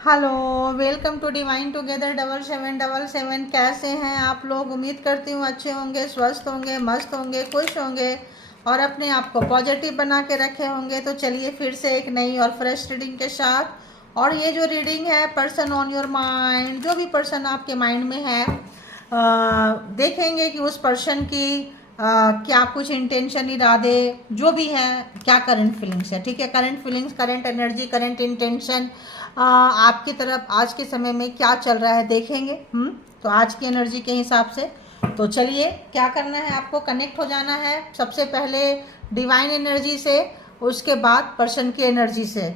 Hello, welcome to divine together 7777। कैसे हैं आप लोग? उम्मीद करती हूँ अच्छे होंगे, स्वस्थ होंगे, मस्त होंगे, खुश होंगे और अपने आप को पॉजिटिव बना के रखे होंगे। तो चलिए फिर से एक नई और फ्रेश रीडिंग के साथ। और ये जो रीडिंग है, पर्सन ऑन योर माइंड, जो भी पर्सन आपके माइंड में है, देखेंगे कि उस पर्सन की क्या कुछ इंटेंशन, इरादे जो भी हैं, क्या करंट फीलिंग्स है। ठीक है, current feelings, current energy, current intention आपकी तरफ आज के समय में क्या चल रहा है देखेंगे। तो आज की एनर्जी के हिसाब से तो चलिए, क्या करना है, आपको कनेक्ट हो जाना है सबसे पहले डिवाइन एनर्जी से, उसके बाद पर्सन की एनर्जी से।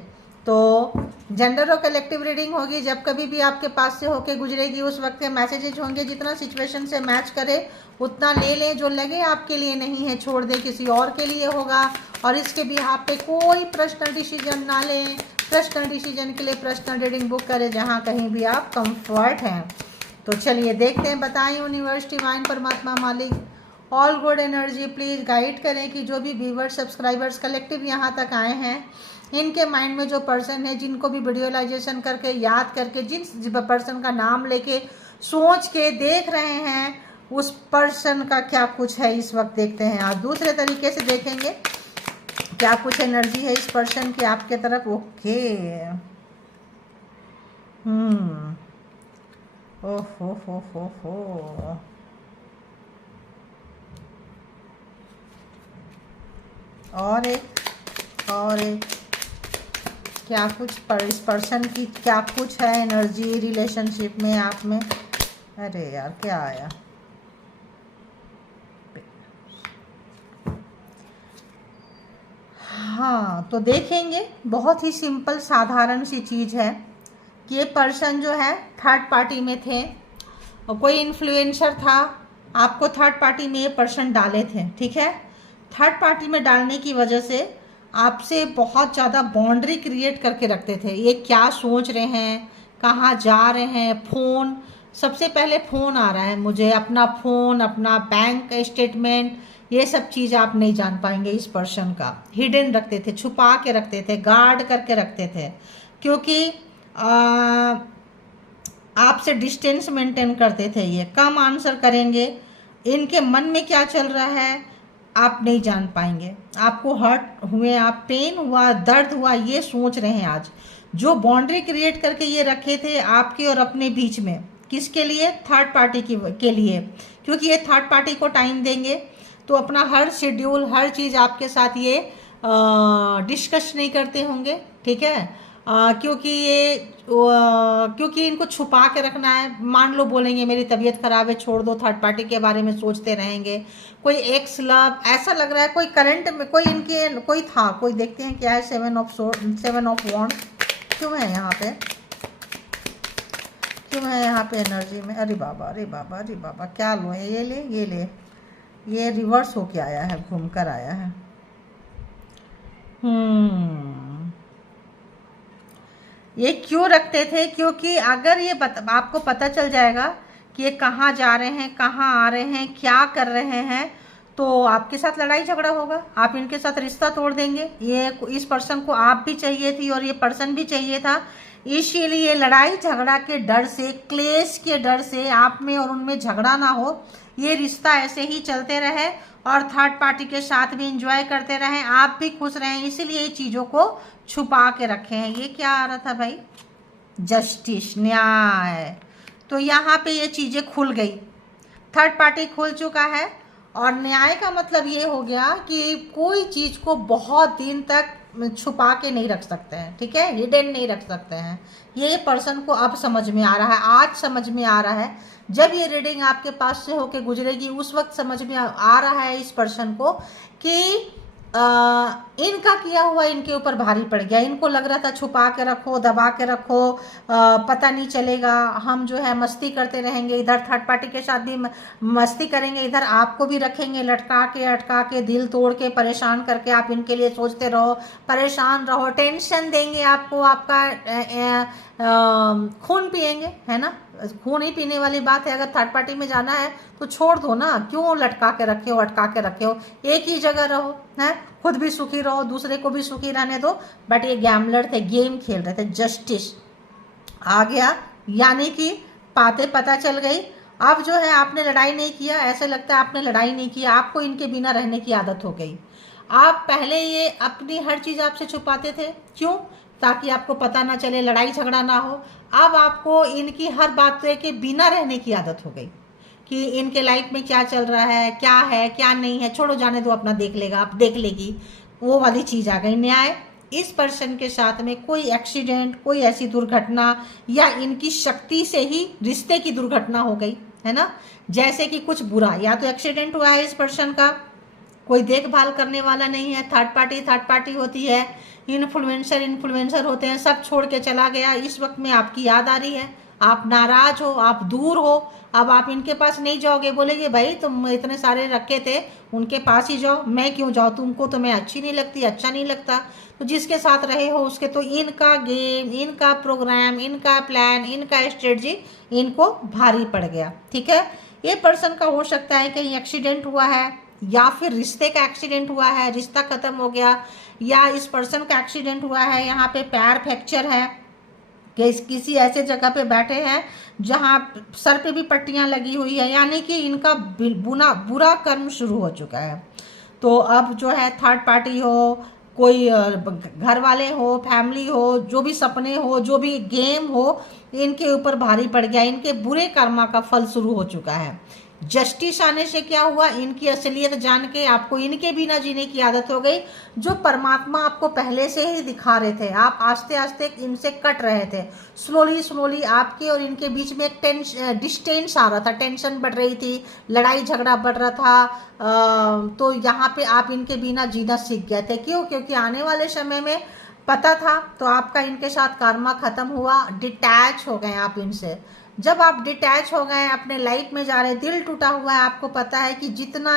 तो जेंडर और कलेक्टिव रीडिंग होगी। जब कभी भी आपके पास से होके गुजरेगी उस वक्त के मैसेजेज होंगे, जितना सिचुएशन से मैच करे उतना ले लें, जो लगे आपके लिए नहीं है छोड़ दें, किसी और के लिए होगा। और इसके बिहाफ पे कोई पर्सनल डिसीजन ना लें। पर्सनल डिसीजन के लिए पर्सनल रीडिंग बुक करें जहाँ कहीं भी आप कंफर्ट हैं। तो चलिए देखते हैं, बताएं यूनिवर्स, डिवाइन, परमात्मा, मालिक, all good energy please guide करें कि जो भी व्यूवर्स, सब्सक्राइबर्स कलेक्टिव यहाँ तक आए हैं, इनके माइंड में जो पर्सन है, जिनको भी विजुअलाइजेशन करके, याद करके, जिन पर्सन का नाम लेके, सोच के देख रहे हैं, उस पर्सन का क्या कुछ है इस वक्त देखते हैं। आज दूसरे तरीके से देखेंगे क्या कुछ एनर्जी है इस पर्सन की आपके तरफ। ओके, हो और एक क्या कुछ इस पर्सन की क्या कुछ है एनर्जी रिलेशनशिप में आप में। अरे यार, क्या आया? हाँ, तो देखेंगे, बहुत ही सिंपल साधारण सी चीज़ है कि ये पर्सन जो है थर्ड पार्टी में थे और कोई इन्फ्लुएंसर था, आपको थर्ड पार्टी में ये पर्सन डाले थे। ठीक है, थर्ड पार्टी में डालने की वजह से आपसे बहुत ज़्यादा बाउंड्री क्रिएट करके रखते थे। ये क्या सोच रहे हैं, कहाँ जा रहे हैं, फ़ोन, सबसे पहले फ़ोन आ रहा है मुझे, अपना फ़ोन, अपना बैंक स्टेटमेंट, ये सब चीज़ आप नहीं जान पाएंगे इस पर्सन का। हिडन रखते थे, छुपा के रखते थे, गार्ड करके रखते थे, क्योंकि आपसे डिस्टेंस मेंटेन करते थे। ये कम आंसर करेंगे, इनके मन में क्या चल रहा है आप नहीं जान पाएंगे। आपको हर्ट हुए, आप पेन हुआ, दर्द हुआ, ये सोच रहे हैं आज। जो बाउंड्री क्रिएट करके ये रखे थे आपके और अपने बीच में, किसके लिए? थर्ड पार्टी के लिए। क्योंकि ये थर्ड पार्टी को टाइम देंगे तो अपना हर शेड्यूल, हर चीज़ आपके साथ ये डिस्कस नहीं करते होंगे। ठीक है, क्योंकि इनको छुपा के रखना है। मान लो बोलेंगे मेरी तबीयत खराब है, छोड़ दो, थर्ड पार्टी के बारे में सोचते रहेंगे। कोई एक्स लव, ऐसा लग रहा है कोई करंट में कोई इनके कोई था, कोई देखते हैं क्या है। 7 ऑफ वॉन्ड क्यों है यहाँ पे, क्यों है यहाँ पे एनर्जी में? अरे बाबा, अरे बाबा, अरे बाबा, क्या लो है? ये ले, ये ले, ये रिवर्स होके आया है, घूम कर आया है। ये क्यों रखते थे? क्योंकि अगर ये आपको पता चल जाएगा कि ये कहाँ जा रहे हैं, कहाँ आ रहे हैं, क्या कर रहे हैं, तो आपके साथ लड़ाई झगड़ा होगा, आप इनके साथ रिश्ता तोड़ देंगे। ये इस पर्सन को आप भी चाहिए थी और ये पर्सन भी चाहिए था, इसीलिए लड़ाई झगड़ा के डर से, क्लेश के डर से, आप में और उनमें झगड़ा ना हो, ये रिश्ता ऐसे ही चलते रहे और थर्ड पार्टी के साथ भी इंजॉय करते रहें, आप भी खुश रहें, इसीलिए ये चीज़ों को छुपा के रखे हैं। ये क्या आ रहा था भाई? जस्टिस, न्याय। तो यहाँ पे ये चीज़ें खुल गई, थर्ड पार्टी खुल चुका है और न्याय का मतलब ये हो गया कि कोई चीज़ को बहुत दिन तक छुपा के नहीं रख सकते हैं। ठीक है, हिडन नहीं रख सकते हैं। ये पर्सन को अब समझ में आ रहा है, आज समझ में आ रहा है। जब ये रीडिंग आपके पास से होके गुजरेगी उस वक्त समझ में आ रहा है इस पर्सन को कि इनका किया हुआ इनके ऊपर भारी पड़ गया। इनको लग रहा था छुपा के रखो, दबा के रखो, पता नहीं चलेगा, हम जो है मस्ती करते रहेंगे, इधर थर्ड पार्टी के साथ भी मस्ती करेंगे, इधर आपको भी रखेंगे लटका के, अटका के, दिल तोड़ के, परेशान करके। आप इनके लिए सोचते रहो, परेशान रहो, टेंशन देंगे आपको, आपका खून पिएंगे, है ना? खून ही पीने वाली बात है। अगर थर्ड पार्टी में जाना है तो छोड़ दो ना, क्यों लटका के रखे हो, अटका के रखे हो? एक ही जगह रहो, है, खुद भी सुखी रहो, दूसरे को भी सुखी रहने दो। बट ये गैमलर थे, गेम खेल रहे थे। जस्टिस, आ गया, यानी कि बातें पता चल गई। अब जो है आपने लड़ाई नहीं किया, ऐसे लगता है आपने लड़ाई नहीं किया, आपको इनके बिना रहने की आदत हो गई। आप पहले ये अपनी हर चीज़ आपसे छुपाते थे, क्यों? ताकि आपको पता ना चले, लड़ाई झगड़ा ना हो। अब आपको इनकी हर बात के बिना रहने की आदत हो गई कि इनके लाइफ में क्या चल रहा है क्या नहीं है, छोड़ो जाने दो, अपना देख लेगा, आप देख लेगी, वो वाली चीज़ आ गई। न्याय, इस पर्सन के साथ में कोई एक्सीडेंट, कोई ऐसी दुर्घटना या इनकी शक्ति से ही रिश्ते की दुर्घटना हो गई है ना, जैसे कि कुछ बुरा, या तो एक्सीडेंट हुआ है इस पर्सन का, कोई देखभाल करने वाला नहीं है, थर्ड पार्टी होती है, इन्फ्लुएंसर होते हैं, सब छोड़ के चला गया। इस वक्त में आपकी याद आ रही है, आप नाराज हो, आप दूर हो, अब आप इनके पास नहीं जाओगे, बोलेंगे भाई तुम इतने सारे रखे थे, उनके पास ही जाओ, मैं क्यों जाऊँ, तुमको तो मैं अच्छी नहीं लगती, अच्छा नहीं लगता। तो जिसके साथ रहे हो उसके तो इनका गेम, इनका प्रोग्राम, इनका प्लान, इनका स्ट्रेटजी इनको भारी पड़ गया। ठीक है, ये पर्सन का हो सकता है कहीं एक्सीडेंट हुआ है, या फिर रिश्ते का एक्सीडेंट हुआ है, रिश्ता खत्म हो गया, या इस पर्सन का एक्सीडेंट हुआ है, यहाँ पे पैर फ्रैक्चर है, कि किसी ऐसे जगह पे बैठे हैं जहाँ सर पे भी पट्टियाँ लगी हुई है, यानी कि इनका बुरा कर्म शुरू हो चुका है। तो अब जो है थर्ड पार्टी हो, कोई घर वाले हो, फैमिली हो, जो भी सपने हो, जो भी गेम हो, इनके ऊपर भारी पड़ गया, इनके बुरे कर्मा का फल शुरू हो चुका है। जस्टिस आने से क्या हुआ, इनकी असलियत जान के आपको इनके बिना जीने की आदत हो गई। जो परमात्मा आपको पहले से ही दिखा रहे थे, आप आस्ते आस्ते इनसे कट रहे थे, स्लोली आपके और इनके बीच में एक डिस्टेंस आ रहा था, टेंशन बढ़ रही थी, लड़ाई झगड़ा बढ़ रहा था। तो यहाँ पे आप इनके बिना जीना सीख गए थे। क्यों? क्योंकि आने वाले समय में पता था, तो आपका इनके साथ कर्मा खत्म हुआ, डिटैच हो गए आप इनसे। जब आप डिटैच हो गए, अपने लाइफ में जा रहे, दिल टूटा हुआ है, आपको पता है कि जितना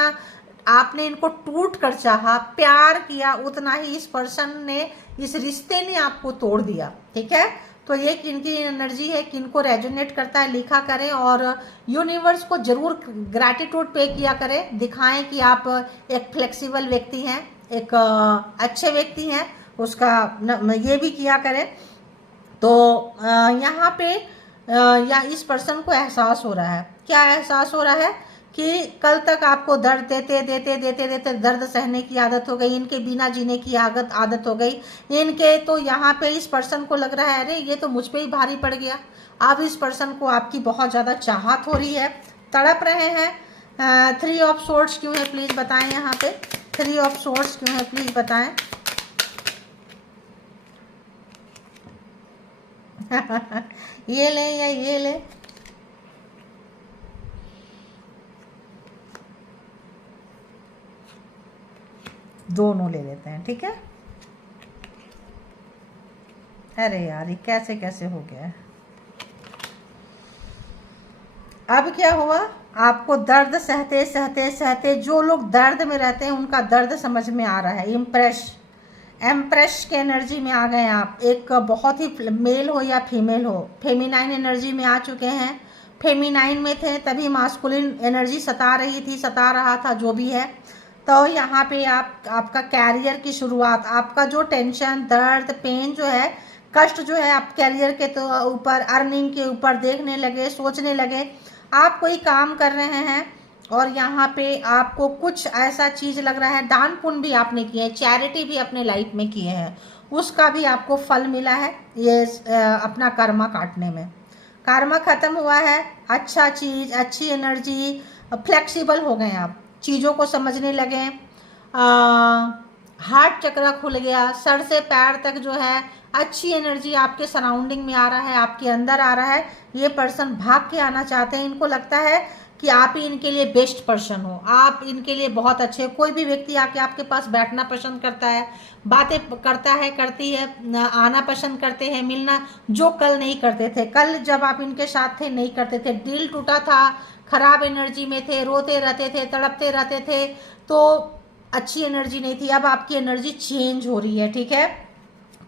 आपने इनको टूट कर चाहा, प्यार किया, उतना ही इस पर्सन ने, इस रिश्ते ने आपको तोड़ दिया। ठीक है, तो ये किनकी एनर्जी है, किनको रेजोनेट करता है, लिखा करें और यूनिवर्स को जरूर ग्रैटिट्यूड पे किया करें, दिखाएं कि आप एक फ्लेक्सिबल व्यक्ति हैं, एक अच्छे व्यक्ति हैं, उसका ये भी किया करें। तो यहाँ पे या इस पर्सन को एहसास हो रहा है, क्या एहसास हो रहा है कि कल तक आपको दर्द देते दर्द सहने की आदत हो गई, इनके बिना जीने की आदत हो गई इनके। तो यहाँ पे इस पर्सन को लग रहा है अरे ये तो मुझ पे ही भारी पड़ गया। अब इस पर्सन को आपकी बहुत ज़्यादा चाहत हो रही है, तड़प रहे हैं। 3 ऑफ सोर्ड्स क्यों है प्लीज़ बताएं, यहाँ पे 3 ऑफ सोर्ड्स क्यों है प्लीज़ बताएं। ये ले या ये ले, दोनों ले लेते हैं। ठीक है, अरे यार ये कैसे कैसे हो गया है। अब क्या हुआ, आपको दर्द सहते सहते सहते, जो लोग दर्द में रहते हैं उनका दर्द समझ में आ रहा है। एम्प्रेस के एनर्जी में आ गए आप, एक बहुत ही मेल हो या फीमेल हो, फेमिनाइन एनर्जी में आ चुके हैं। फेमिनाइन में थे तभी मास्कुलिन एनर्जी सता रही थी, सता रहा था, जो भी है। तो यहाँ पे आपका कैरियर की शुरुआत, आपका जो टेंशन, दर्द, पेन जो है, कष्ट जो है, आप कैरियर के तो ऊपर, अर्निंग के ऊपर देखने लगे, सोचने लगे। आप कोई काम कर रहे हैं और यहाँ पे आपको कुछ ऐसा चीज़ लग रहा है, दान पुण्य भी आपने किए हैं, चैरिटी भी अपने लाइफ में किए हैं, उसका भी आपको फल मिला है। ये अपना कर्मा काटने में, कर्मा खत्म हुआ है। अच्छा चीज़, अच्छी एनर्जी, फ्लेक्सिबल हो गए आप, चीज़ों को समझने लगे। हार्ट चक्र खुल गया, सर से पैर तक जो है अच्छी एनर्जी आपके सराउंडिंग में आ रहा है, आपके अंदर आ रहा है। ये पर्सन भाग के आना चाहते हैं, इनको लगता है कि आप ही इनके लिए बेस्ट पर्सन हो, आप इनके लिए बहुत अच्छे हो। कोई भी व्यक्ति आके आपके पास बैठना पसंद करता है, बातें करता है, करती है, आना पसंद करते हैं, मिलना, जो कल नहीं करते थे। कल जब आप इनके साथ थे नहीं करते थे, दिल टूटा था, खराब एनर्जी में थे, रोते रहते थे, तड़पते रहते थे, तो अच्छी एनर्जी नहीं थी। अब आपकी एनर्जी चेंज हो रही है। ठीक है,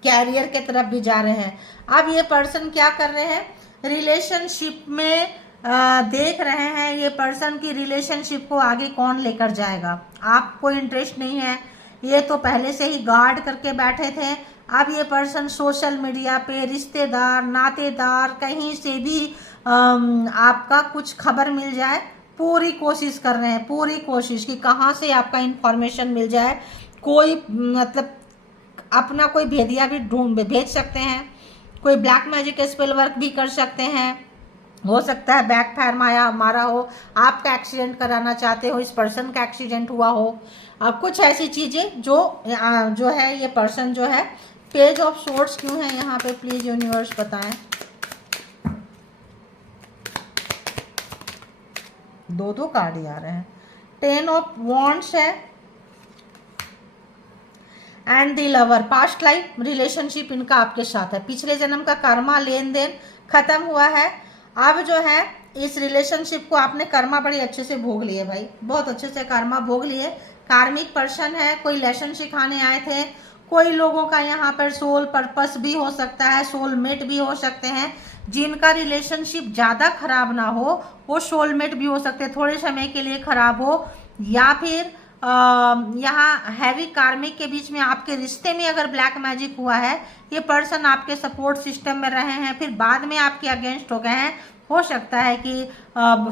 कैरियर के तरफ भी जा रहे हैं। अब ये पर्सन क्या कर रहे हैं, रिलेशनशिप में देख रहे हैं ये पर्सन की रिलेशनशिप को आगे कौन लेकर जाएगा। आपको इंटरेस्ट नहीं है, ये तो पहले से ही गार्ड करके बैठे थे, अब ये पर्सन सोशल मीडिया पे रिश्तेदार नातेदार कहीं से भी आपका कुछ खबर मिल जाए, पूरी कोशिश कर रहे हैं, पूरी कोशिश कि कहाँ से आपका इंफॉर्मेशन मिल जाए। कोई मतलब अपना कोई भेदिया भी भेज सकते हैं, कोई ब्लैक मैजिक स्पेल वर्क भी कर सकते हैं, हो सकता है बैक फायर मारा हो, आपका एक्सीडेंट कराना चाहते हो, इस पर्सन का एक्सीडेंट हुआ हो, कुछ ऐसी चीज़ें जो है ये पर्सन जो है। पेज ऑफ सोर्ड्स क्यों है यहाँ पे, प्लीज यूनिवर्स बताएं। दो कार्ड ही आ रहे हैं। 10 ऑफ वॉन्ड्स है and the lover, past life relationship इनका आपके साथ है, पिछले जन्म का कर्मा लेन देन खत्म हुआ है। अब जो है इस रिलेशनशिप को आपने कर्मा बड़ी अच्छे से भोग लिए भाई, बहुत अच्छे से कर्मा भोग लिए। कार्मिक पर्सन है, कोई लेसन सिखाने आए थे, कोई लोगों का यहाँ पर सोल पर्पस भी हो सकता है, सोलमेट भी हो सकते हैं। जिनका रिलेशनशिप ज़्यादा खराब ना हो वो सोलमेट भी हो सकते हैं, थोड़े समय के लिए खराब हो, या फिर यहाँ हैवी कार्मिक के बीच में आपके रिश्ते में अगर ब्लैक मैजिक हुआ है, ये पर्सन आपके सपोर्ट सिस्टम में रहे हैं, फिर बाद में आपके अगेंस्ट हो गए हैं। हो सकता है कि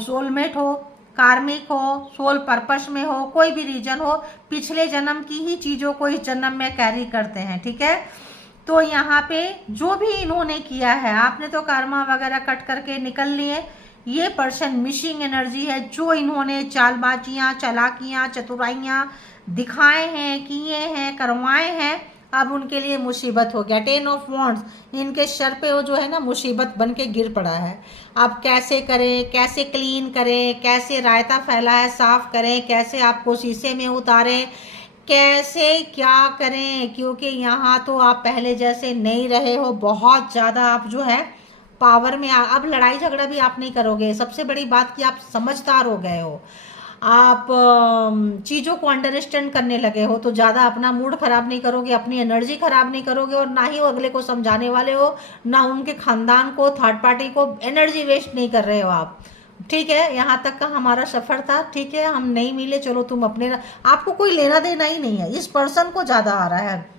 सोलमेट हो, कार्मिक हो, सोल पर्पस में हो, कोई भी रीजन हो, पिछले जन्म की ही चीज़ों को इस जन्म में कैरी करते हैं, ठीक है। तो यहाँ पे जो भी इन्होंने किया है, आपने तो कर्मा वगैरह कट करके निकल लिए, ये पर्सन मिसिंग एनर्जी है। जो इन्होंने चालबाजियाँ, चालाकियाँ, चतुराइयाँ दिखाए हैं, किए हैं, करवाए हैं, अब उनके लिए मुसीबत हो गया। 10 ऑफ वॉन्ड्स, इनके सर पे वो जो है ना मुसीबत बन के गिर पड़ा है। अब कैसे करें, कैसे क्लीन करें, कैसे रायता फैला है साफ करें, कैसे आपको शीशे में उतारें, कैसे क्या करें, क्योंकि यहाँ तो आप पहले जैसे नहीं रहे हो, बहुत ज़्यादा आप जो है पावर में अब लड़ाई झगड़ा भी आप नहीं करोगे। सबसे बड़ी बात कि आप समझदार हो गए हो, आप चीज़ों को अंडरस्टैंड करने लगे हो, तो ज़्यादा अपना मूड ख़राब नहीं करोगे, अपनी एनर्जी ख़राब नहीं करोगे, और ना ही वो अगले को समझाने वाले हो, ना उनके ख़ानदान को, थर्ड पार्टी को एनर्जी वेस्ट नहीं कर रहे हो आप, ठीक है। यहाँ तक का हमारा सफ़र था, ठीक है, हम नहीं मिले, चलो तुम अपने, आपको कोई लेना देना ही नहीं है। इस पर्सन को ज़्यादा आ रहा है,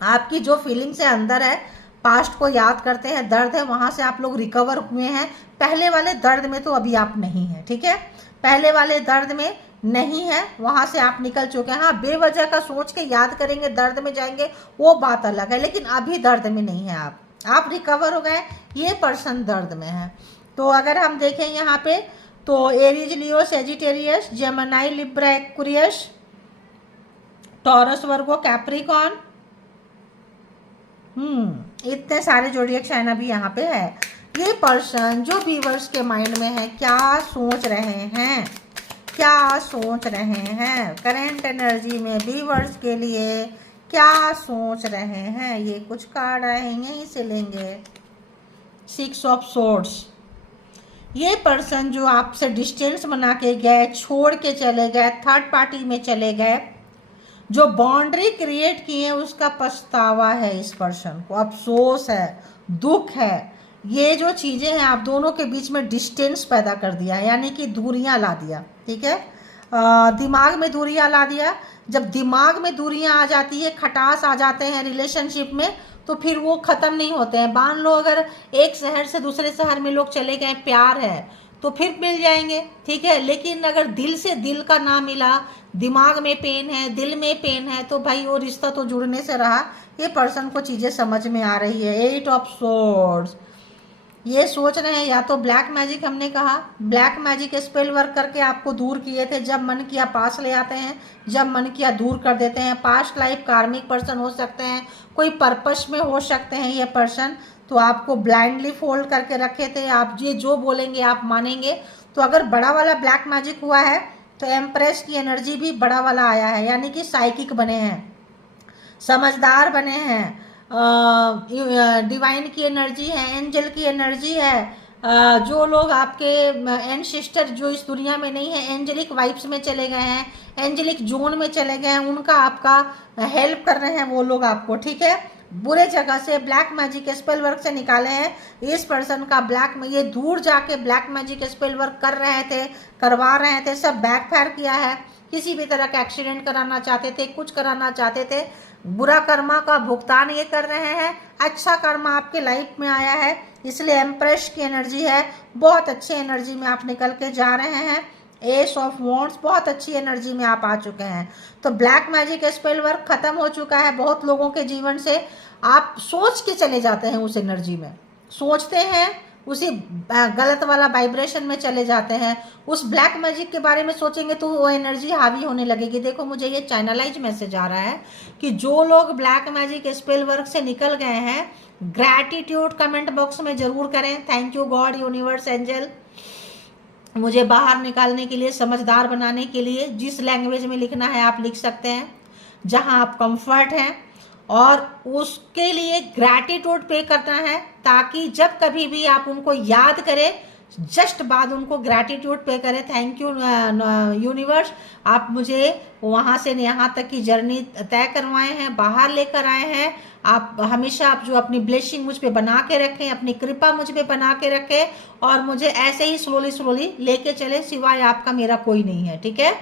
आपकी जो फीलिंग्स है अंदर है, पास्ट को याद करते हैं, दर्द है, वहाँ से आप लोग रिकवर हुए हैं। पहले वाले दर्द में तो अभी आप नहीं हैं, ठीक है, पहले वाले दर्द में नहीं है, वहाँ से आप निकल चुके हैं। हाँ, बेवजह का सोच के याद करेंगे, दर्द में जाएंगे, वो बात अलग है, लेकिन अभी दर्द में नहीं है आप रिकवर हो गए। ये पर्सन दर्द में है। तो अगर हम देखें यहाँ पे, तो Aries, Leo, Sagittarius, Gemini, Libra, Aquarius, Taurus, Virgo, Capricorn, इतने सारे जोडिएक साइन अभी यहाँ पे है। ये पर्सन जो व्यूअर्स के माइंड में है, क्या सोच रहे हैं, क्या सोच रहे हैं करंट एनर्जी में व्यूअर्स के लिए, क्या सोच रहे हैं, ये कुछ कार्ड आए हैं, यहीं से लेंगे। 6 ऑफ सोर्ड्स, ये पर्सन जो आपसे डिस्टेंस बना के गए, छोड़ के चले गए, थर्ड पार्टी में चले गए, जो बाउंड्री क्रिएट किए उसका पछतावा है इस पर्सन को, अफसोस है, दुख है। ये जो चीज़ें हैं, आप दोनों के बीच में डिस्टेंस पैदा कर दिया, यानी कि दूरियां ला दिया, ठीक है, दिमाग में दूरियां ला दिया। जब दिमाग में दूरियां आ जाती है, खटास आ जाते हैं रिलेशनशिप में, तो फिर वो ख़त्म नहीं होते हैं। मान लो अगर एक शहर से दूसरे शहर में लोग चले गए, प्यार है तो फिर मिल जाएंगे, ठीक है, लेकिन अगर दिल से दिल का ना मिला, दिमाग में पेन है, दिल में पेन है, तो भाई वो रिश्ता तो जुड़ने से रहा। ये पर्सन को चीज़ें समझ में आ रही है। 8 ऑफ सोर्ड्स, ये सोच रहे हैं या तो ब्लैक मैजिक, हमने कहा ब्लैक मैजिक स्पेल वर्क करके आपको दूर किए थे, जब मन किया पास ले आते हैं, जब मन किया दूर कर देते हैं। पास्ट लाइफ कार्मिक पर्सन हो सकते हैं, कोई पर्पस में हो सकते हैं ये पर्सन, तो आपको ब्लाइंडली फोल्ड करके रखे थे, आप ये जो बोलेंगे आप मानेंगे। तो अगर बड़ा वाला ब्लैक मैजिक हुआ है तो एम्प्रेस की एनर्जी भी बड़ा वाला आया है, यानी कि साइकिक बने हैं, समझदार बने हैं, डिवाइन की एनर्जी है, एंजल की एनर्जी है। जो लोग आपके एंसेस्टर जो इस दुनिया में नहीं है, एंजेलिक वाइब्स में चले गए हैं, एंजेलिक जोन में चले गए हैं, उनका आपका हेल्प कर रहे हैं वो लोग आपको, ठीक है। बुरे जगह से ब्लैक मैजिक स्पेल वर्क से निकाले हैं इस पर्सन का। ब्लैक में ये दूर जाके ब्लैक मैजिक स्पेल वर्क कर रहे थे, करवा रहे थे, सब बैकफायर किया है। किसी भी तरह का एक्सीडेंट कराना चाहते थे, कुछ कराना चाहते थे, बुरा कर्मा का भुगतान ये कर रहे हैं, अच्छा कर्मा आपके लाइफ में आया है, इसलिए एम्प्रेस की एनर्जी है, बहुत अच्छे एनर्जी में आप निकल के जा रहे हैं। एस ऑफ वॉन्ड्स, बहुत अच्छी एनर्जी में आप आ चुके हैं। तो ब्लैक मैजिक स्पेल वर्क खत्म हो चुका है बहुत लोगों के जीवन से। आप सोच के चले जाते हैं उस एनर्जी में, सोचते हैं उसी गलत वाला वाइब्रेशन में चले जाते हैं, उस ब्लैक मैजिक के बारे में सोचेंगे तो वो एनर्जी हावी होने लगेगी। देखो मुझे ये चैनलाइज मैसेज आ रहा है कि जो लोग ब्लैक मैजिक स्पेल वर्क से निकल गए हैं, ग्रैटिट्यूड कमेंट बॉक्स में जरूर करें। Thank you God, universe, angel, मुझे बाहर निकालने के लिए, समझदार बनाने के लिए। जिस लैंग्वेज में लिखना है आप लिख सकते हैं, जहां आप कंफर्ट हैं, और उसके लिए ग्रैटिट्यूड पे करना है, ताकि जब कभी भी आप उनको याद करें जस्ट बाद उनको ग्रैटिट्यूड पे करें। थैंक यू यूनिवर्स, आप मुझे वहाँ से यहाँ तक की जर्नी तय करवाए हैं, बाहर लेकर आए हैं। आप हमेशा आप जो अपनी ब्लेसिंग मुझ पे बना के रखें, अपनी कृपा मुझ पे बना के रखें, और मुझे ऐसे ही स्लोली स्लोली लेके चले, सिवाय आपका मेरा कोई नहीं है। ठीक है,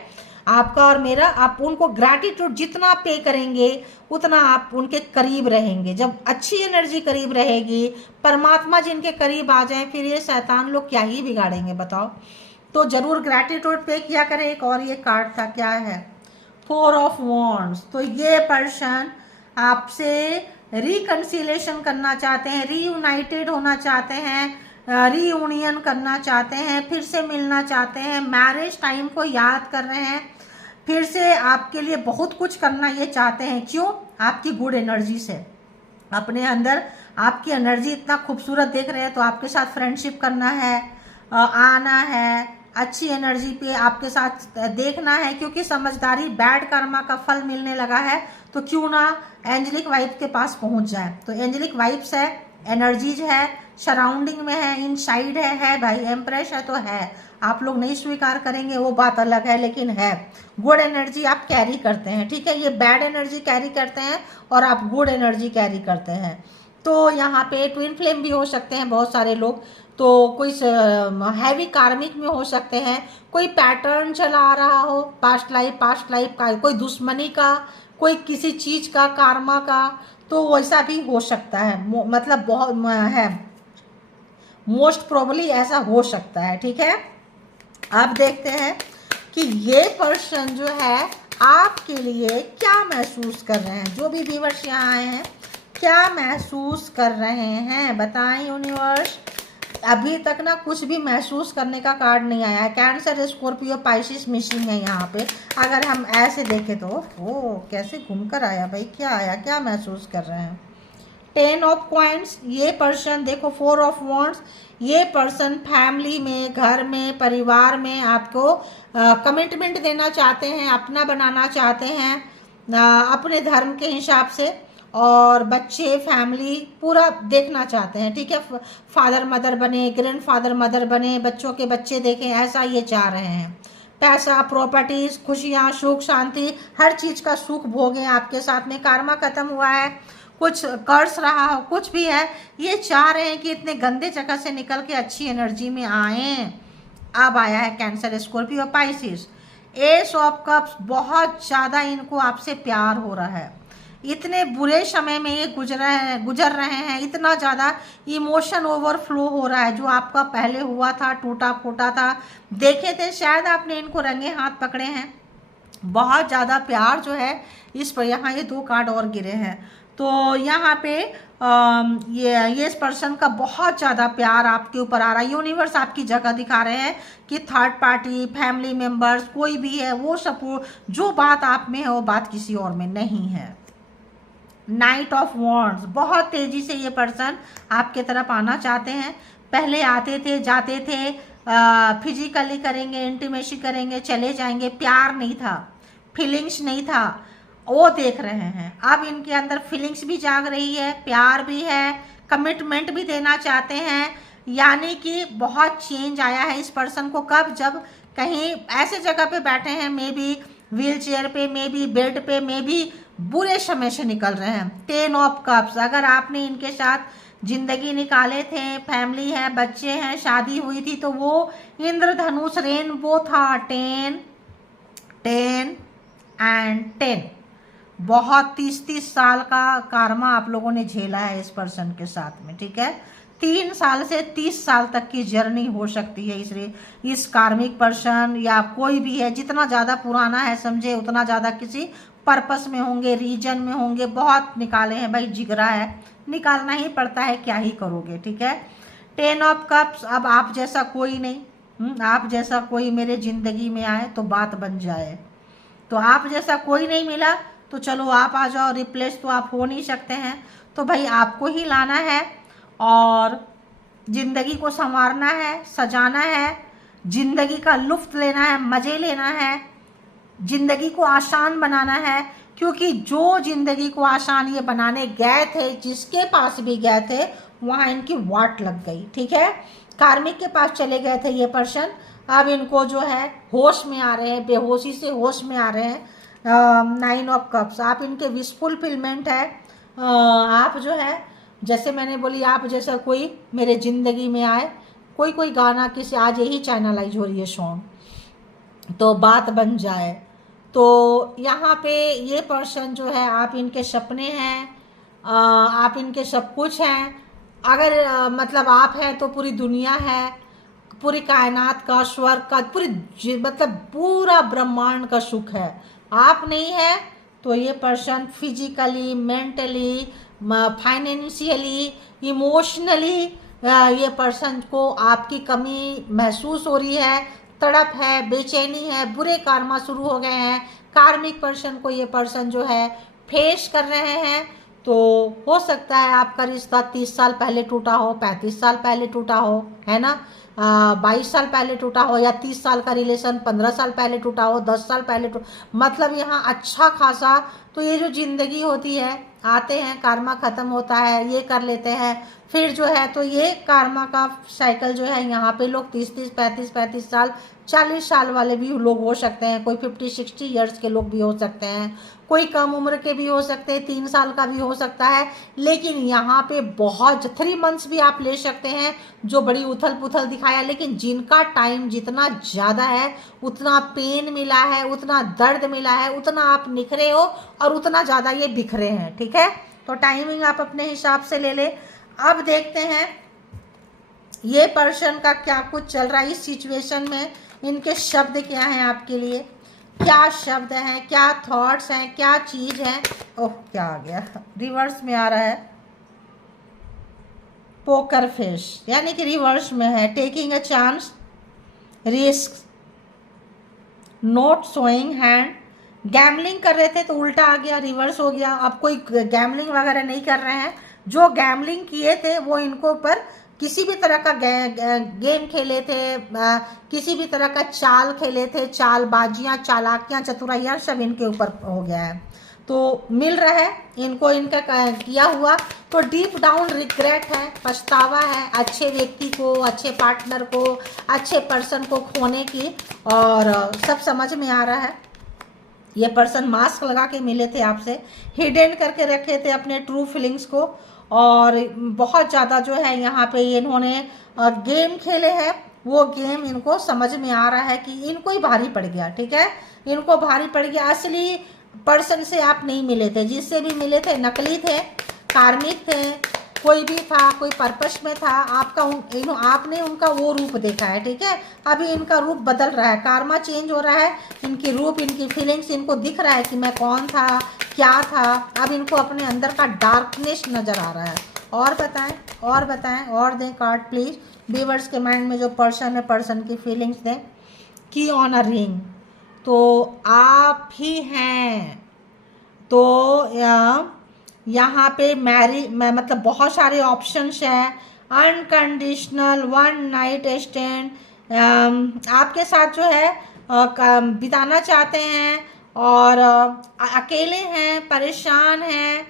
आपका और मेरा, आप उनको ग्रैटिट्यूड जितना पे करेंगे उतना आप उनके करीब रहेंगे। जब अच्छी एनर्जी करीब रहेगी, परमात्मा जिनके करीब आ जाए, फिर ये शैतान लोग क्या ही बिगाड़ेंगे बताओ। तो जरूर ग्रैटिट्यूड पे किया करें। एक और ये कार्ड था, क्या है, 4 ऑफ वॉन्ड्स। तो ये पर्सन आपसे रिकंसिलेशन करना चाहते हैं, रीयूनाइटेड होना चाहते हैं, रीयूनियन करना चाहते हैं, फिर से मिलना चाहते हैं, मैरिज टाइम को याद कर रहे हैं, फिर से आपके लिए बहुत कुछ करना ये चाहते हैं। क्यों? आपकी गुड एनर्जी से, अपने अंदर आपकी एनर्जी इतना खूबसूरत देख रहे हैं, तो आपके साथ फ्रेंडशिप करना है, आना है, अच्छी एनर्जी पे आपके साथ देखना है, क्योंकि समझदारी, बैड कर्मा का फल मिलने लगा है, तो क्यों ना एंजेलिक वाइब के पास पहुंच जाए। तो एंजेलिक वाइब्स है, एनर्जीज है, सराउंडिंग में है, इनसाइड है भाई, एम्प्रेस है तो है। आप लोग नहीं स्वीकार करेंगे वो बात अलग है, लेकिन है। गुड एनर्जी आप कैरी करते हैं, ठीक है, ये बैड एनर्जी कैरी करते हैं और आप गुड एनर्जी कैरी करते हैं। तो यहाँ पे ट्विन फ्लेम भी हो सकते हैं बहुत सारे लोग, तो कोई हैवी कार्मिक में हो सकते हैं, कोई पैटर्न चला आ रहा हो पास्ट लाइफ का, कोई दुश्मनी का, कोई किसी चीज का, कार्मा का, तो वैसा भी हो सकता है। मतलब बहुत है, मोस्ट प्रोबेबली ऐसा हो सकता है। ठीक है, अब देखते हैं कि ये पर्सन जो है आपके लिए क्या महसूस कर रहे हैं। जो भी व्यूअर्स यहाँ आए हैं क्या महसूस कर रहे हैं बताएं यूनिवर्स। अभी तक ना कुछ भी महसूस करने का कार्ड नहीं आया है। कैंसर, स्कॉर्पियो, पाइसिस मिसिंग है यहाँ पे। अगर हम ऐसे देखें तो ओ कैसे घूमकर आया भाई, क्या आया, क्या महसूस कर रहे हैं। 10 ऑफ कॉइन्स, ये पर्सन देखो 4 ऑफ वॉन्ड्स, ये पर्सन फैमिली में, घर में, परिवार में आपको कमिटमेंट देना चाहते हैं, अपना बनाना चाहते हैं अपने धर्म के हिसाब से, और बच्चे, फैमिली पूरा देखना चाहते हैं। ठीक है, फादर मदर बने, ग्रैंड फादर मदर बने, बच्चों के बच्चे देखें, ऐसा ये चाह रहे हैं। पैसा, प्रॉपर्टीज, खुशियाँ, सुख, शांति, हर चीज़ का सुख भोगें आपके साथ में। कार्मा खत्म हुआ है, कुछ कर्ज रहा हो, कुछ भी है, ये चाह रहे हैं कि इतने गंदे जगह से निकल के अच्छी एनर्जी में आए। अब आया है cancer, Scorpio, Pisces, S of cups. बहुत ज़्यादा इनको आपसे प्यार हो रहा है, इतने बुरे समय में ये गुजर रहे हैं, इतना ज़्यादा इमोशन ओवरफ्लो हो रहा है। जो आपका पहले हुआ था, टूटा फूटा था, देखे थे, शायद आपने इनको रंगे हाथ पकड़े हैं। बहुत ज़्यादा प्यार जो है इस पर, यहाँ ये 2 कार्ड और गिरे हैं, तो यहाँ पे ये इस पर्सन का बहुत ज़्यादा प्यार आपके ऊपर आ रहा है। यूनिवर्स आपकी जगह दिखा रहे हैं कि थर्ड पार्टी, फैमिली मेम्बर्स, कोई भी है, वो सपोर्ट, जो बात आप में है वो बात किसी और में नहीं है। नाइट ऑफ वॉन्ड्स, बहुत तेज़ी से ये पर्सन आपके तरफ आना चाहते हैं। पहले आते थे, जाते थे, फिजिकली करेंगे, इंटीमेसी करेंगे, चले जाएंगे, प्यार नहीं था, फीलिंग्स नहीं था, वो देख रहे हैं। अब इनके अंदर फीलिंग्स भी जाग रही है, प्यार भी है, कमिटमेंट भी देना चाहते हैं। यानी कि बहुत चेंज आया है इस पर्सन को। कब? जब कहीं ऐसे जगह पे बैठे हैं, मे बी व्हील चेयर पे, मे बी बेड पे, मे बी बुरे समय से निकल रहे हैं। 10 ऑफ कप्स, अगर आपने इनके साथ जिंदगी निकाले थे, फैमिली है, बच्चे हैं, शादी हुई थी, तो वो इंद्रधनुष रेनबो था। 10 10 एंड 10, बहुत 30-30 साल का karma आप लोगों ने झेला है इस पर्सन के साथ में, ठीक है। 3 साल से 30 साल तक की जर्नी हो सकती है इस कार्मिक पर्सन या कोई भी है। जितना ज़्यादा पुराना है समझे, उतना ज़्यादा किसी पर्पस में होंगे, रीजन में होंगे। बहुत निकाले हैं भाई, जिगरा है, निकालना ही पड़ता है, क्या ही करोगे, ठीक है। 10 ऑफ कप्स, अब आप जैसा कोई नहीं, आप जैसा कोई मेरे ज़िंदगी में आए तो बात बन जाए। तो आप जैसा कोई नहीं मिला तो चलो आप आ जाओ, रिप्लेस तो आप हो नहीं सकते हैं। तो भाई आपको ही लाना है और ज़िंदगी को संवारना है, सजाना है, ज़िंदगी का लुत्फ़ लेना है, मज़े लेना है, ज़िंदगी को आसान बनाना है। क्योंकि जो ज़िंदगी को आसान ये बनाने गए थे, जिसके पास भी गए थे, वहाँ इनकी वाट लग गई, ठीक है। कार्मिक के पास चले गए थे ये पर्सन, अब इनको जो है होश में आ रहे हैं, बेहोशी से होश में आ रहे हैं। 9 ऑफ कप्स, आप इनके विश फुलफिलमेंट है। आप जो है, जैसे मैंने बोली, आप जैसा कोई मेरे ज़िंदगी में आए। कोई गाना किसी, आज यही चैनलाइज हो रही है सॉन्ग, तो बात बन जाए। तो यहाँ पे ये पर्सन जो है, आप इनके सपने हैं, आप इनके सब कुछ हैं। अगर मतलब आप हैं तो पूरी दुनिया है, पूरी कायनात का, स्वर्ग का, मतलब पूरा ब्रह्मांड का सुख है। आप नहीं है तो ये person physically, mentally, financially, emotionally ये पर्सन को आपकी कमी महसूस हो रही है, तड़प है, बेचैनी है, बुरे कर्मा शुरू हो गए हैं। कार्मिक पर्सन को ये पर्सन जो है फेस कर रहे हैं। तो हो सकता है आपका रिश्ता 30 साल पहले टूटा हो, 35 साल पहले टूटा हो, है ना, 22 साल पहले टूटा हो, या 30 साल का रिलेशन 15 साल पहले टूटा हो, 10 साल पहले मतलब यहाँ अच्छा खासा। तो ये जो ज़िंदगी होती है, आते हैं, कार्मा ख़त्म होता है, ये कर लेते हैं, फिर जो है तो ये कार्मा का साइकिल जो है, यहाँ पे लोग 30-30, 35-35 साल, 40 साल वाले भी लोग हो सकते हैं, कोई 50-60 ईयर्स के लोग भी हो सकते हैं, कोई कम उम्र के भी हो सकते हैं, 3 साल का भी हो सकता है। लेकिन यहाँ पे बहुत 3 मंथ्स भी आप ले सकते हैं, जो बड़ी उथल पुथल दिखाया। लेकिन जिनका टाइम जितना ज़्यादा है, उतना पेन मिला है, उतना दर्द मिला है, उतना आप निखरे हो और उतना ज़्यादा ये बिखरे हैं, ठीक है। तो टाइमिंग आप अपने हिसाब से ले लें। अब देखते हैं ये पर्सन का क्या कुछ चल रहा है इस सिचुएशन में। इनके शब्द क्या हैं आपके लिए, क्या शब्द हैं, क्या थॉट्स हैं, क्या चीज़ है। ओह, क्या आ गया, रिवर्स में आ रहा है, पोकर फेस, यानी कि रिवर्स में है। Taking a chance, risk, not showing hand. Gambling कर रहे थे तो उल्टा आ गया, रिवर्स हो गया। अब कोई गैमलिंग वगैरह नहीं कर रहे हैं। जो गैमलिंग किए थे वो इनको ऊपर किसी भी तरह का गेम खेले थे, किसी भी तरह का चाल खेले थे, चालबाजियाँ, चालाकियाँ, चतुराइयाँ, सब इनके ऊपर हो गया है। तो मिल रहा है इनको इनका किया हुआ। तो डीप डाउन रिग्रेट है, पछतावा है, अच्छे व्यक्ति को, अच्छे पार्टनर को, अच्छे पर्सन को खोने की, और सब समझ में आ रहा है। ये पर्सन मास्क लगा के मिले थे आपसे, हिडन करके रखे थे अपने ट्रू फीलिंग्स को, और बहुत ज़्यादा जो है यहाँ पे इन्होंने गेम खेले हैं। वो गेम इनको समझ में आ रहा है कि इनको ही भारी पड़ गया, ठीक है, इनको भारी पड़ गया। असली पर्सन से आप नहीं मिले थे, जिससे भी मिले थे नकली थे, कार्मिक थे, कोई भी था, कोई पर्पस में था। आपने उनका वो रूप देखा है, ठीक है। अभी इनका रूप बदल रहा है, कार्मा चेंज हो रहा है, इनकी रूप, इनकी फीलिंग्स, इनको दिख रहा है कि मैं कौन था, क्या था। अब इनको अपने अंदर का डार्कनेस नज़र आ रहा है। और बताएं, और बताएं, और दें कार्ड प्लीज़। व्यूअर्स के माइंड में जो पर्सन है, पर्सन की फीलिंग्स दें। की ऑन अ रिंग, तो आप ही हैं। तो यहाँ पे मतलब बहुत सारे ऑप्शंस हैं। अनकंडीशनल, वन नाइट स्टैंड, आपके साथ जो है बिताना चाहते हैं, और अकेले हैं, परेशान हैं।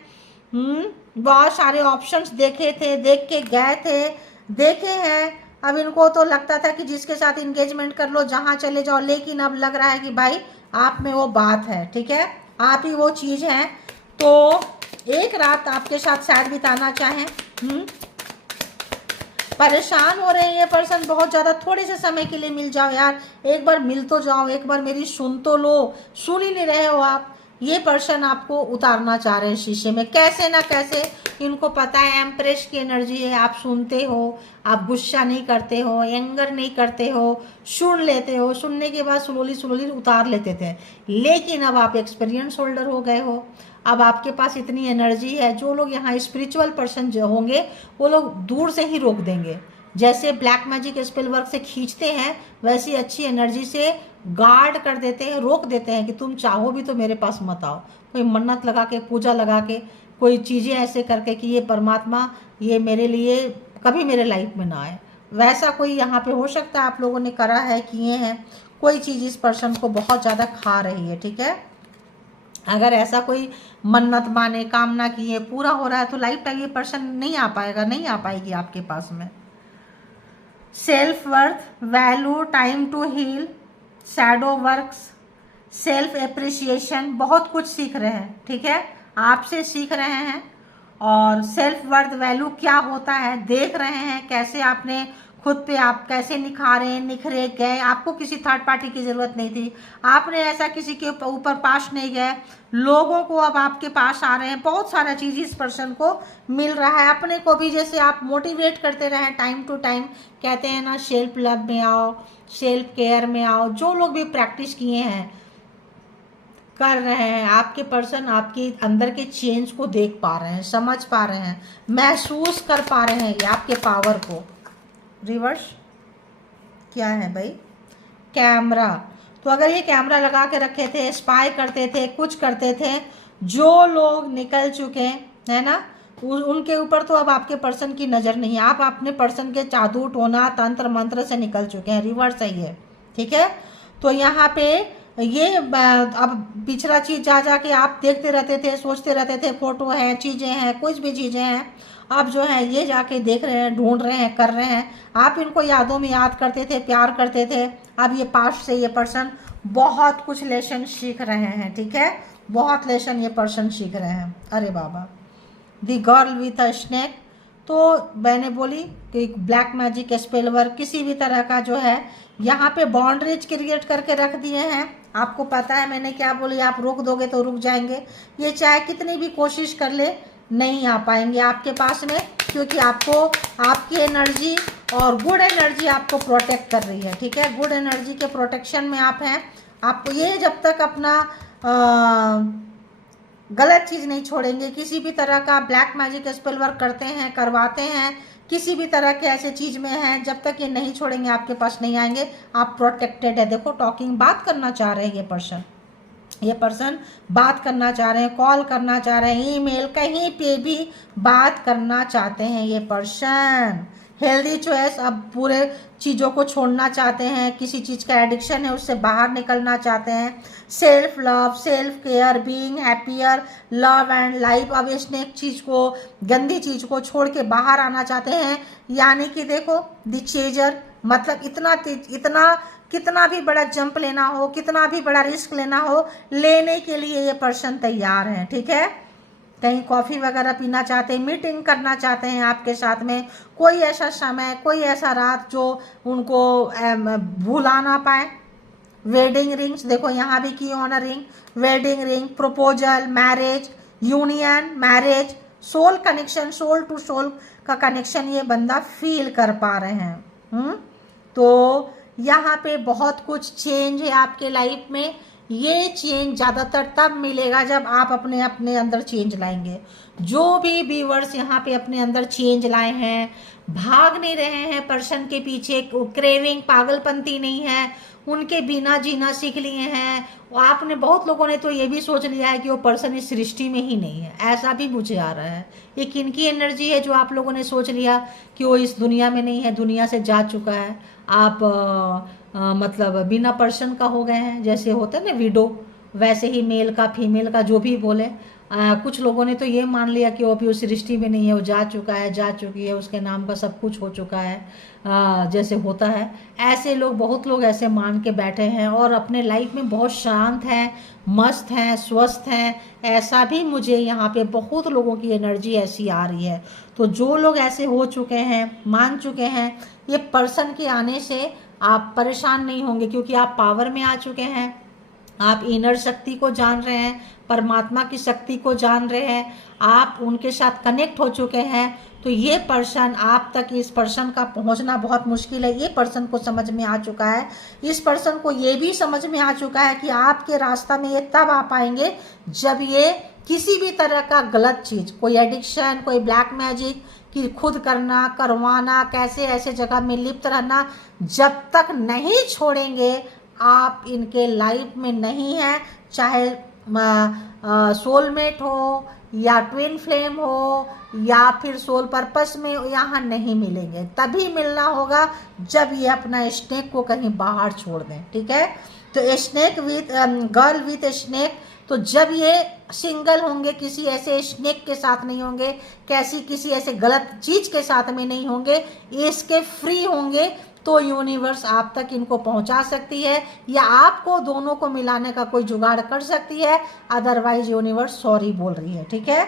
बहुत सारे ऑप्शंस देखे थे, देख के गए थे, देखे हैं। अब इनको तो लगता था कि जिसके साथ इंगेजमेंट कर लो, जहाँ चले जाओ, लेकिन अब लग रहा है कि भाई आप में वो बात है, ठीक है, आप ही वो चीज़ है। तो एक रात आपके साथ शायद बिताना चाहें। परेशान हो रहे हैं ये पर्सन बहुत ज़्यादा, थोड़े से समय के लिए मिल जाओ यार, एक बार मिल तो जाओ, एक बार मेरी सुन तो लो, सुन ही नहीं रहे हो आप। ये पर्सन आपको उतारना चाह रहे हैं शीशे में, कैसे ना कैसे। इनको पता है एम्प्रेस की एनर्जी है, आप सुनते हो, आप गुस्सा नहीं करते हो, एंगर नहीं करते हो, सुन लेते हो, सुनने के बाद स्लोली स्लोली उतार लेते थे। लेकिन अब आप एक्सपीरियंस होल्डर हो गए हो, अब आपके पास इतनी एनर्जी है। जो लोग यहाँ स्पिरिचुअल पर्सन जो होंगे वो लोग दूर से ही रोक देंगे। जैसे ब्लैक मैजिक स्पेल वर्क से खींचते हैं, वैसी अच्छी एनर्जी से गार्ड कर देते हैं, रोक देते हैं कि तुम चाहो भी तो मेरे पास मत आओ। कोई मन्नत लगा के, पूजा लगा के, कोई चीज़ें ऐसे करके कि ये परमात्मा ये मेरे लिए कभी मेरे लाइफ में ना आए, वैसा कोई यहाँ पे हो सकता है आप लोगों ने करा है, किए हैं। कोई चीज़ इस पर्सन को बहुत ज़्यादा खा रही है, ठीक है। अगर ऐसा कोई मन्नत माने, कामना किए, पूरा हो रहा है तो लाइफ टाइम ये पर्सन नहीं आ पाएगा, नहीं आ पाएगी आपके पास में। Self worth, value, time to heal, shadow works, self appreciation, बहुत कुछ सीख रहे हैं, ठीक है, आपसे सीख रहे हैं। और सेल्फ वर्थ वैल्यू क्या होता है देख रहे हैं, कैसे आपने खुद पे आप कैसे निखरे गए। आपको किसी थर्ड पार्टी की ज़रूरत नहीं थी, आपने ऐसा किसी के ऊपर पास नहीं गए, लोगों को अब आपके पास आ रहे हैं। बहुत सारा चीज़ इस पर्सन को मिल रहा है। अपने को भी जैसे आप मोटिवेट करते रहे टाइम टू टाइम, कहते हैं ना, सेल्फ लव में आओ, सेल्फ केयर में आओ। जो लोग भी प्रैक्टिस किए हैं, कर रहे हैं, आपके पर्सन आपके अंदर के चेंज को देख पा रहे हैं, समझ पा रहे हैं, महसूस कर पा रहे हैं ये आपके पावर को। रिवर्स क्या है भाई, कैमरा। तो अगर ये कैमरा लगा के रखे थे, स्पाई करते थे, कुछ करते थे, जो लोग निकल चुके हैं ना, उनके ऊपर तो अब आपके पर्सन की नज़र नहीं है। आप अपने पर्सन के जादू टोना तंत्र मंत्र से निकल चुके हैं। रिवर्स है ये, ठीक है। तो यहाँ पे ये अब पिछला चीज़ जा जाके आप देखते रहते थे, सोचते रहते थे, फोटो है, चीज़ें हैं, कुछ भी चीज़ें हैं, अब जो है ये जाके देख रहे हैं, ढूंढ रहे हैं, कर रहे हैं। आप इनको यादों में याद करते थे, प्यार करते थे। अब ये पास्ट से ये पर्सन बहुत कुछ लेसन सीख रहे हैं, ठीक है, बहुत लेसन ये पर्सन सीख रहे हैं। अरे बाबा, the girl with a snake. तो मैंने बोली कि ब्लैक मैजिक स्पेल वर्क किसी भी तरह का जो है यहाँ पे बाउंड्रीज क्रिएट करके रख दिए हैं। आपको पता है मैंने क्या बोली, आप रोक दोगे तो रुक जाएंगे। ये चाहे कितनी भी कोशिश कर ले, नहीं आ पाएंगे आपके पास में, क्योंकि आपको आपकी एनर्जी और गुड एनर्जी आपको प्रोटेक्ट कर रही है, ठीक है। गुड एनर्जी के प्रोटेक्शन में आप हैं। आपको ये जब तक अपना गलत चीज़ नहीं छोड़ेंगे, किसी भी तरह का ब्लैक मैजिक स्पेल वर्क करते हैं, करवाते हैं, किसी भी तरह के ऐसे चीज़ में हैं, जब तक ये नहीं छोड़ेंगे आपके पास नहीं आएंगे। आप प्रोटेक्टेड है। देखो, टॉकिंग, बात करना चाह रहे हैं ये पर्सन बात करना चाह रहे हैं, कॉल करना चाह रहे हैं, ईमेल, कहीं पे भी बात करना चाहते हैं ये पर्सन। हेल्दी चॉइस, अब पूरे चीज़ों को छोड़ना चाहते हैं, किसी चीज़ का एडिक्शन है उससे बाहर निकलना चाहते हैं। Self love, self care, being happier, love and life. अब स्नेक चीज़ को, गंदी चीज़ को छोड़ के बाहर आना चाहते हैं। यानी कि देखो, द चेजर, मतलब इतना कितना भी बड़ा जंप लेना हो, कितना भी बड़ा रिस्क लेना हो, लेने के लिए ये पर्सन तैयार है, ठीक है। कहीं कॉफ़ी वगैरह पीना चाहते हैं, मीटिंग करना चाहते हैं आपके साथ में, कोई ऐसा समय, कोई ऐसा रात जो उनको भूला ना पाए। वेडिंग रिंग्स, देखो यहाँ भी की ऑन ring, wedding ring, proposal, marriage, union, marriage, soul connection, soul to soul का कनेक्शन ये बंदा फील कर पा रहे हैं। तो यहाँ पे बहुत कुछ चेंज है आपके लाइफ में। ये चेंज ज़्यादातर तब मिलेगा जब आप अपने अंदर चेंज लाएंगे। जो भी व्यूअर्स यहाँ पे अपने अंदर चेंज लाए हैं, भाग नहीं रहे हैं पर्सन के पीछे, क्रेविंग, पागलपंती नहीं है, उनके बिना जीना सीख लिए हैं। आपने, बहुत लोगों ने तो ये भी सोच लिया है कि वो पर्सन इस सृष्टि में ही नहीं है, ऐसा भी मुझे आ रहा है। ये किनकी एनर्जी है जो आप लोगों ने सोच लिया कि वो इस दुनिया में नहीं है, दुनिया से जा चुका है। आप मतलब बिना पर्सन का हो गए हैं, जैसे होता है ना विडो, वैसे ही मेल का, फीमेल का, जो भी बोले। कुछ लोगों ने तो ये मान लिया कि वो अभी उस सृष्टि में नहीं है, वो जा चुका है, जा चुकी है, उसके नाम का सब कुछ हो चुका है। जैसे होता है, ऐसे लोग, बहुत लोग ऐसे मान के बैठे हैं और अपने लाइफ में बहुत शांत हैं, मस्त हैं, स्वस्थ हैं। ऐसा भी मुझे यहाँ पे बहुत लोगों की एनर्जी ऐसी आ रही है। तो जो लोग ऐसे हो चुके हैं, मान चुके हैं, ये पर्सन के आने से आप परेशान नहीं होंगे, क्योंकि आप पावर में आ चुके हैं, आप इनर शक्ति को जान रहे हैं, परमात्मा की शक्ति को जान रहे हैं, आप उनके साथ कनेक्ट हो चुके हैं, तो ये पर्सन आप तक, इस पर्सन का पहुंचना बहुत मुश्किल है। ये पर्सन को समझ में आ चुका है, इस पर्सन को ये भी समझ में आ चुका है कि आपके रास्ता में ये तब आ पाएंगे जब ये किसी भी तरह का गलत चीज़, कोई एडिक्शन, कोई ब्लैक मैजिक कि खुद करना, करवाना, कैसे ऐसे जगह में लिप्त रहना, जब तक नहीं छोड़ेंगे आप इनके लाइफ में नहीं है। चाहे सोलमेट हो या ट्विन फ्लेम हो या फिर सोल पर्पस में, यहाँ नहीं मिलेंगे। तभी मिलना होगा जब ये अपना स्नेक को कहीं बाहर छोड़ दें, ठीक है। तो snake with girl with snake, तो जब ये सिंगल होंगे, किसी ऐसे स्नेक के साथ नहीं होंगे, किसी ऐसे गलत चीज के साथ में नहीं होंगे, इसके फ्री होंगे, तो यूनिवर्स आप तक इनको पहुंचा सकती है या आपको दोनों को मिलाने का कोई जुगाड़ कर सकती है। अदरवाइज यूनिवर्स सॉरी बोल रही है, ठीक है।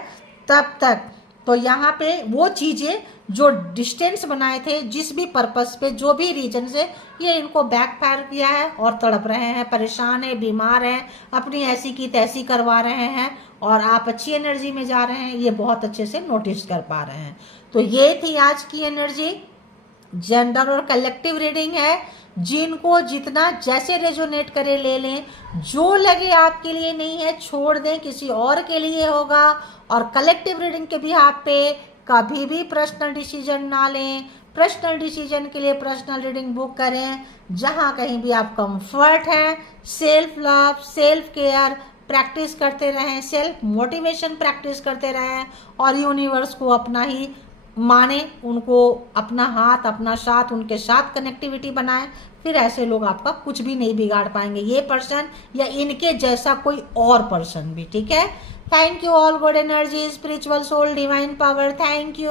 तब तक तो यहाँ पे वो चीज़ें जो डिस्टेंस बनाए थे, जिस भी पर्पस पे, जो भी रीजन से, ये इनको बैकफायर किया है और तड़प रहे हैं, परेशान है, बीमार हैं, अपनी ऐसी की तैसी करवा रहे हैं और आप अच्छी एनर्जी में जा रहे हैं, ये बहुत अच्छे से नोटिस कर पा रहे हैं। तो ये थी आज की एनर्जी। जेंडर और कलेक्टिव रीडिंग है, जिनको जितना जैसे रेजोनेट करे ले लें, जो लगे आपके लिए नहीं है छोड़ दें, किसी और के लिए होगा। और कलेक्टिव रीडिंग के भी आप पे कभी भी पर्सनल डिसीजन ना लें। पर्सनल डिसीजन के लिए पर्सनल रीडिंग बुक करें, जहाँ कहीं भी आप कंफर्ट हैं। Self love, self care practice करते रहें, सेल्फ मोटिवेशन प्रैक्टिस करते रहें और यूनिवर्स को अपना ही माने, उनको अपना हाथ, अपना साथ, उनके साथ कनेक्टिविटी बनाएं। फिर ऐसे लोग आपका कुछ भी नहीं बिगाड़ पाएंगे, ये पर्सन या इनके जैसा कोई और पर्सन भी, ठीक है। Thank you all, good energy, spiritual soul, divine power, thank you.